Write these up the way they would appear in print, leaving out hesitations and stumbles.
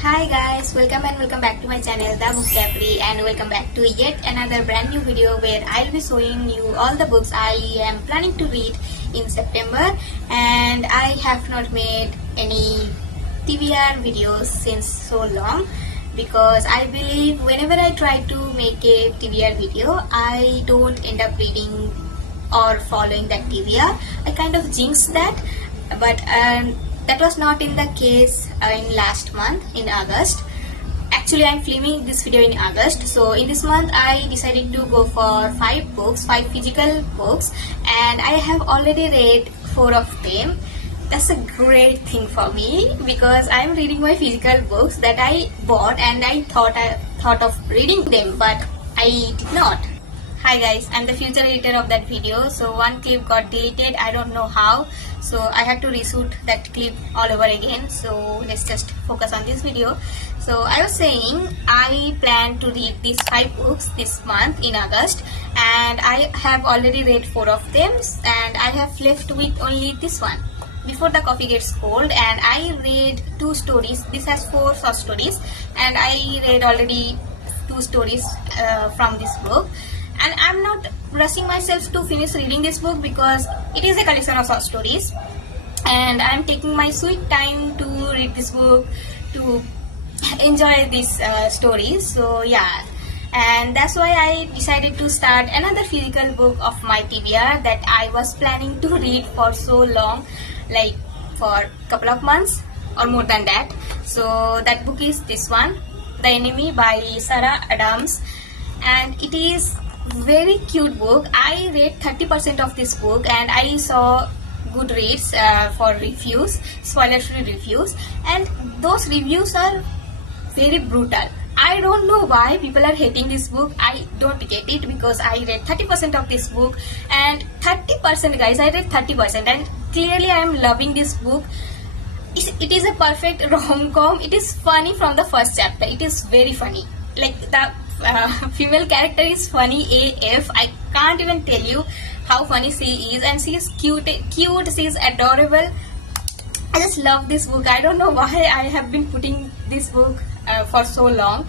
Hi guys, welcome back to my channel The Book Library, and welcome back to yet another brand new video where I'll be showing you all the books I am planning to read in September. And I have not made any TBR videos since so long because I believe whenever I try to make a TBR video I don't end up reading or following that TBR. I kind of jinx that, but that was not in the case in last month in August. Actually, I'm filming this video in August, so in this month I decided to go for 5 physical books, and I have already read 4 of them. That's a great thing for me because I'm reading my physical books that I bought, and I thought of reading them, but I did not. Hi guys, I'm the future editor of that video, so one clip got deleted, I don't know how, so I had to reshoot that clip all over again. So let's just focus on this video. So I was saying I plan to read these 5 books this month in August, and I have already read 4 of them, and I have left with only this one, Before the Coffee Gets Cold, and I read 2 stories. This has 4 short stories, and I read already 2 stories from this book. And I'm not rushing myself to finish reading this book because it is a collection of short stories, and I'm taking my sweet time to read this book, to enjoy these stories. So yeah, and that's why I decided to start another physical book of my TBR that I was planning to read for so long, like for a couple of months or more than that. So that book is this one, The Enemy by Sarah Adams, and it is very cute book. I read 30% of this book, and I saw good rates for reviews, spoiler-free reviews, and those reviews are very brutal. I don't know why people are hating this book. I don't get it because I read 30% of this book, and 30% guys, I read 30%, and clearly I am loving this book. It is a perfect rom-com. It is funny from the first chapter. It is very funny. Like the female character is funny AF. I can't even tell you how funny she is, and she is cute, she is adorable. I just love this book. I don't know why I have been putting this book for so long.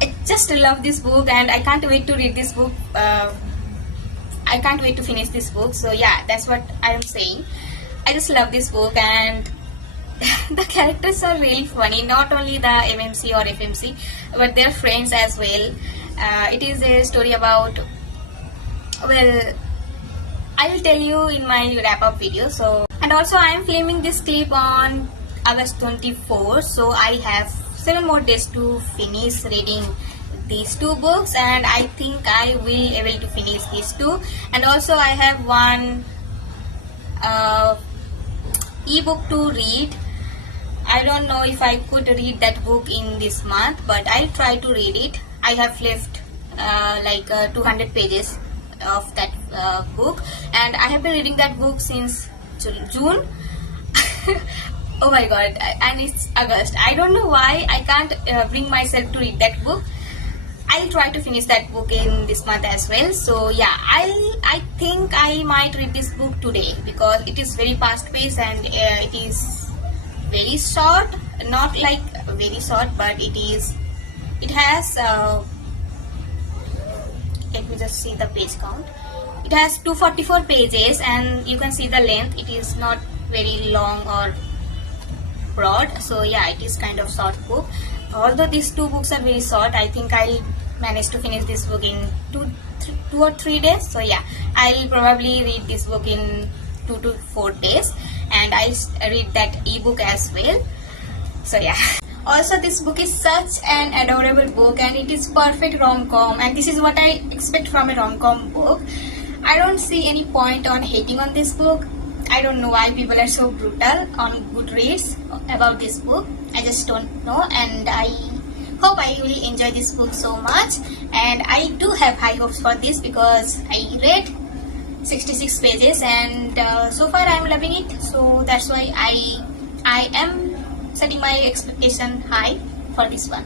I just love this book, and I can't wait to read this book. I can't wait to finish this book. So yeah, that's what I am saying. I just love this book, and the characters are really funny, not only the MMC or FMC, but their friends as well. It is a story about, well, I will tell you in my wrap-up video. So, and also I am filming this clip on August 24, so I have 7 more days to finish reading these 2 books, and I think I will able to finish these 2. And also I have one ebook to read. I don't know if I could read that book in this month, but I'll try to read it. I have left 200 pages of that book, and I have been reading that book since June. Oh my god, and it's August. I don't know why I can't bring myself to read that book. I'll try to finish that book in this month as well. So yeah, I think I might read this book today because it is very fast paced, and it is very short, not like very short, but it has let me just see the page count. It has 244 pages, and you can see the length. It is not very long or broad, so yeah, it is kind of short book. Although these 2 books are very short, I think I'll manage to finish this book in 2 or 3 days. So yeah, I'll probably read this book in 2 to 4 days, and I'll read that ebook as well. So yeah. Also, this book is such an adorable book, and it is perfect rom-com, and this is what I expect from a rom-com book. I don't see any point on hating on this book. I don't know why people are so brutal on Goodreads about this book. I just don't know, and I hope I will enjoy this book so much, and I do have high hopes for this because I read 66 pages, and so far I am loving it. So that's why I am setting my expectation high for this one.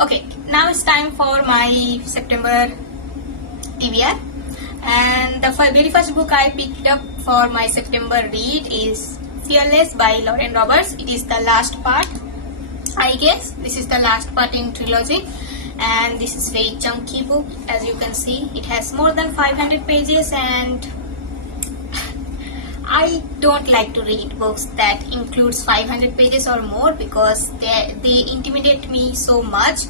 Okay, now it's time for my September TBR, and the very first book I picked up for my September read is Fearless by Lauren Roberts. It is the last part. I I guess this is the last part in trilogy, and this is very chunky book. As you can see, it has more than 500 pages, and I don't like to read books that includes 500 pages or more because they intimidate me so much.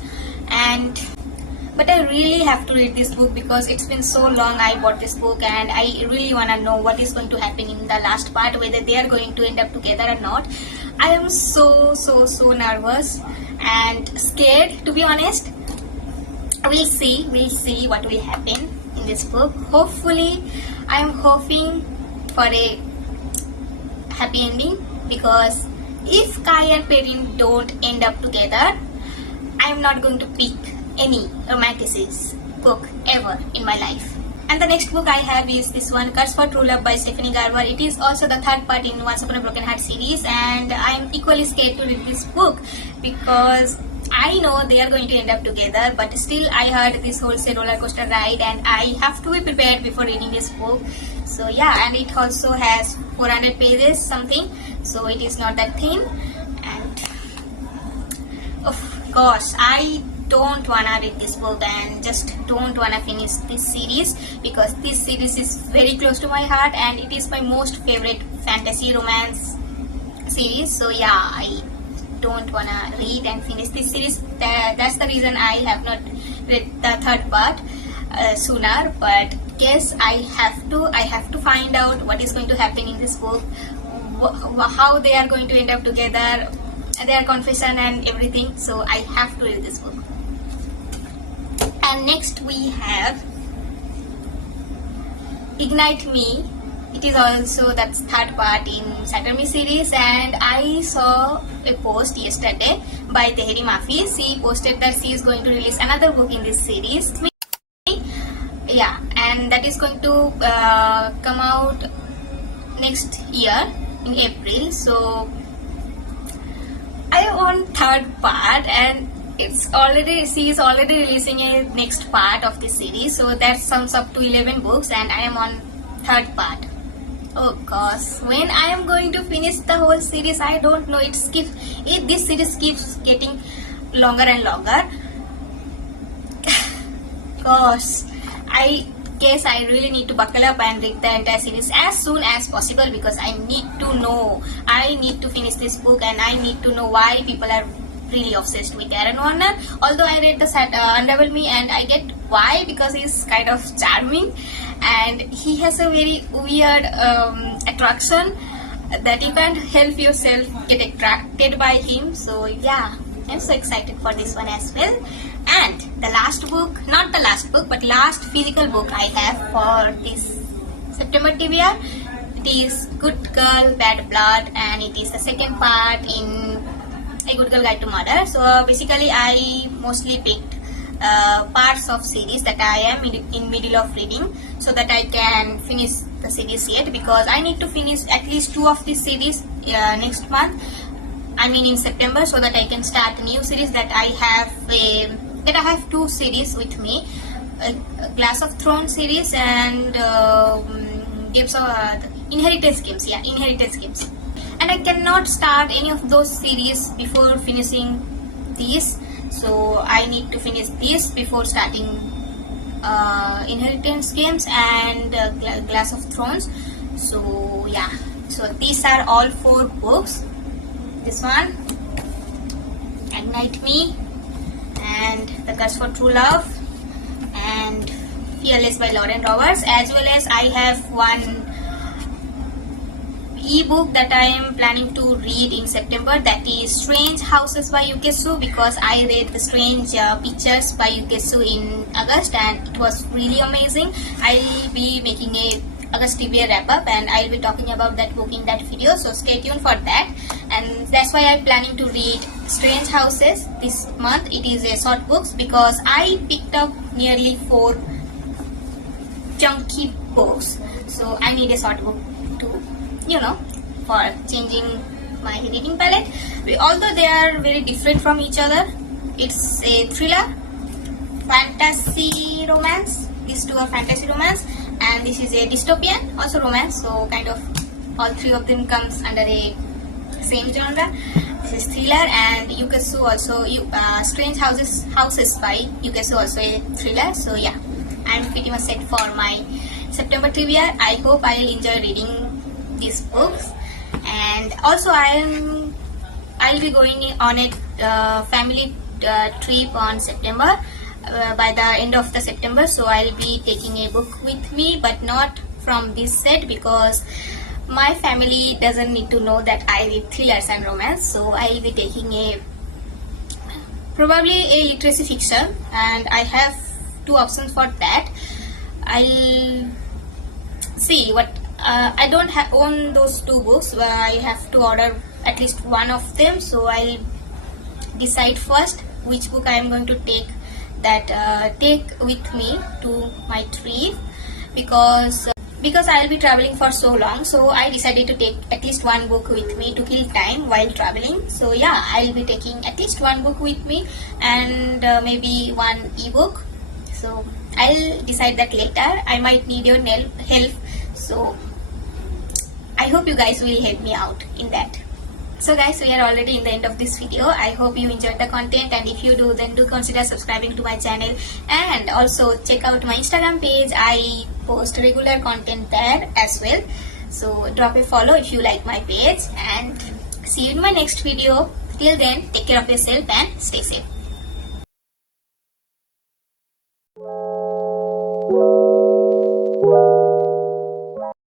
But I really have to read this book because it's been so long I bought this book, and I really want to know what is going to happen in the last part, whether they are going to end up together or not. I am so nervous and scared, to be honest. We'll see what will happen in this book. Hopefully, I am hoping for a happy ending, because if Kai and Perrin don't end up together, I am not going to pick any Romantasy book ever in my life. And the next book I have is this one, Curse for True Love by Stephanie Garber. It is also the third part in Once Upon a Broken Heart series, and I am equally scared to read this book because I know they are going to end up together, but still I heard this wholesale roller coaster ride, and I have to be prepared before reading this book. So yeah, and it also has 400 pages something, so it is not that thin. And of course, I don't wanna read this book and just don't wanna finish this series because this series is very close to my heart and it is my most favorite fantasy romance series. So yeah, I don't wanna read and finish this series. That's the reason I have not read the third part sooner. But yes, I have to find out what is going to happen in this book, how they are going to end up together, their confession and everything. So I have to read this book. And next we have Ignite Me. It is also that third part in Saturday series, and I saw a post yesterday by tahereh Mafi. She posted that she is going to release another book in this series. Yeah, and that is going to come out next year in April. So I am on third part, and she is already releasing a next part of this series, so that sums up to 11 books, and I am on third part. Oh gosh, when I am going to finish the whole series, I don't know. This series keeps getting longer and longer. Gosh, I guess I really need to buckle up and read the entire series as soon as possible because I need to finish this book, and I need to know why people are really obsessed with Aaron Warner. Although I read the Unravel Me, and I get why, because he's kind of charming and he has a very weird attraction that you can't help yourself get attracted by him. So yeah, I'm so excited for this one as well. And the last book, not the last book, but last physical book I have for this September TBR, it is Good Girl, Bad Blood, and it is the second part in A Good Girl Guide to Murder. So basically I mostly picked parts of series that I am in middle of reading so that I can finish the series yet, because I need to finish at least 2 of this series next month, I mean in September, so that I can start a new series that I have 2 series with me, a Glass of Thrones series and Games of Inheritance Games. And I cannot start any of those series before finishing these, so I need to finish this before starting Inheritance Games and Glass of Thrones. So yeah, so these are all 4 books. This one, Ignite Me, and The Curse for True Love, and Fearless by Lauren Roberts, as well as I have one ebook that I am planning to read in September, that is Strange Houses by Uketsu, because I read the Strange Pictures by Uketsu in August and it was really amazing. I'll be making a August TBR wrap up and I'll be talking about that book in that video, so stay tuned for that. And that's why I'm planning to read Strange Houses this month. It is a short books because I picked up nearly 4 chunky books, so I need a short book to, for changing my reading palette. Although they are very different from each other, it's a thriller, fantasy romance. These 2 are fantasy romance, and this is a dystopian, also romance. So kind of all 3 of them comes under a same genre. is thriller, and uketsu also, Strange Houses by uketsu also a thriller. So yeah, I'm pretty much set for my September TBR. I hope I'll enjoy reading these books, and also I'll be going on a family trip on September, by the end of the September. So I'll be taking a book with me, but not from this set, because my family doesn't need to know that I read thrillers and romance. So I'll be taking probably a literacy fiction, and I have two options for that. I'll see what I don't own those two books. I have to order at least one of them. So I'll decide first which book I am going to take with me to my trip, because I'll be traveling for so long. So I decided to take at least one book with me to kill time while traveling. So yeah, I'll be taking at least one book with me, and maybe one ebook. So I'll decide that later. I might need your help. So I hope you guys will help me out in that. So guys, we are already in the end of this video. I hope you enjoyed the content, and if you do, then do consider subscribing to my channel, and also check out my Instagram page. I post regular content there as well. So drop a follow if you like my page, and see you in my next video. Till then, take care of yourself and stay safe.